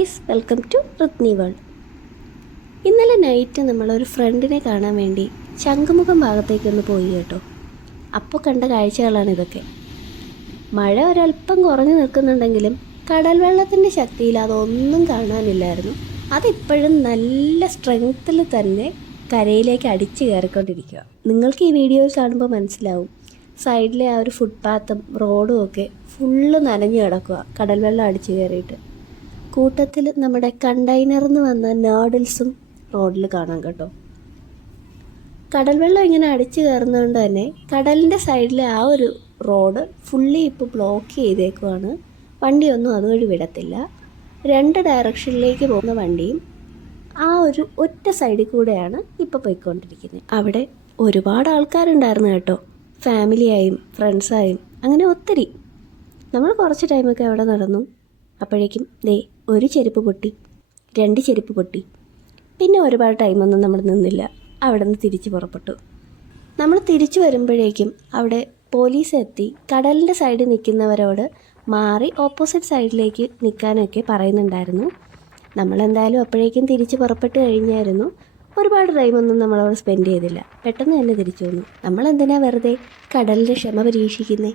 Welcome to Rithni world. ഇന്നലെ night നമ്മളൊരു ഫ്രണ്ടിനെ കാണാൻ വേണ്ടി ശംഖുമുഖം ഭാഗത്തേക്കൊന്ന് പോയി കേട്ടോ. അപ്പോൾ കണ്ട കാഴ്ചകളാണ് ഇതൊക്കെ. മഴ ഒരല്പം കുറഞ്ഞു നിൽക്കുന്നുണ്ടെങ്കിലും കടൽ വെള്ളത്തിന്റെ ശക്തിയിൽ അതൊന്നും കാണാനില്ലായിരുന്നു. അതിപ്പോഴും നല്ല സ്ട്രെങ്ത്തിൽ തന്നെ കരയിലേക്ക് അടിച്ചു കയറിക്കൊണ്ടിരിക്കുക. നിങ്ങൾക്ക് ഈ വീഡിയോസ് കാണുമ്പോൾ മനസ്സിലാവും. സൈഡിലെ ആ ഒരു ഫുട്പാത്തും റോഡും ഒക്കെ ഫുള്ള് നനഞ്ഞു കിടക്കുക കടൽ വെള്ളം അടിച്ചു കയറിയിട്ട്. കൂട്ടത്തിൽ നമ്മുടെ കണ്ടെയ്നറിൽ നിന്ന് വന്ന നോഡിൽസും റോഡിൽ കാണാം കേട്ടോ. കടൽ വെള്ളം ഇങ്ങനെ അടിച്ചു കയറുന്നതുകൊണ്ട് തന്നെ കടലിന്റെ സൈഡിലെ ആ ഒരു റോഡ് ഫുള്ളി ഇപ്പോൾ ബ്ലോക്ക് ചെയ്തേക്കുവാണ്. വണ്ടിയൊന്നും അതുവഴി വിടത്തില്ല. രണ്ട് ഡയറക്ഷനിലേക്ക് പോകുന്ന വണ്ടിയും ആ ഒരു ഒറ്റ സൈഡിൽ കൂടെയാണ് ഇപ്പോൾ പോയിക്കൊണ്ടിരിക്കുന്നത്. അവിടെ ഒരുപാട് ആൾക്കാരുണ്ടായിരുന്നു കേട്ടോ. ഫാമിലിയായും ഫ്രണ്ട്സായും അങ്ങനെ ഒത്തിരി. നമ്മൾ കുറച്ച് ടൈമൊക്കെ അവിടെ നടന്നു. അപ്പോഴേക്കും ദേ ഒരു ചെരുപ്പ് പൊട്ടി രണ്ട് ചെരുപ്പ് പൊട്ടി. പിന്നെ ഒരുപാട് ടൈമൊന്നും നമ്മൾ നിന്നില്ല. അവിടെ നിന്ന് തിരിച്ച് പുറപ്പെട്ടു. നമ്മൾ തിരിച്ചു വരുമ്പോഴേക്കും അവിടെ പോലീസ് എത്തി. കടലിന്റെ സൈഡിൽ നിൽക്കുന്നവരോട് മാറി ഓപ്പോസിറ്റ് സൈഡിലേക്ക് നിൽക്കാനൊക്കെ പറയുന്നുണ്ടായിരുന്നു. നമ്മളെന്തായാലും അപ്പോഴേക്കും തിരിച്ച് പുറപ്പെട്ട് കഴിഞ്ഞായിരുന്നു. ഒരുപാട് ടൈമൊന്നും നമ്മളവിടെ സ്പെൻഡ് ചെയ്തില്ല. പെട്ടെന്ന് തന്നെ തിരിച്ചു വന്നു. നമ്മളെന്തിനാ വെറുതെ കടലിന്റെ ക്ഷമ പരീക്ഷിക്കുന്നേ?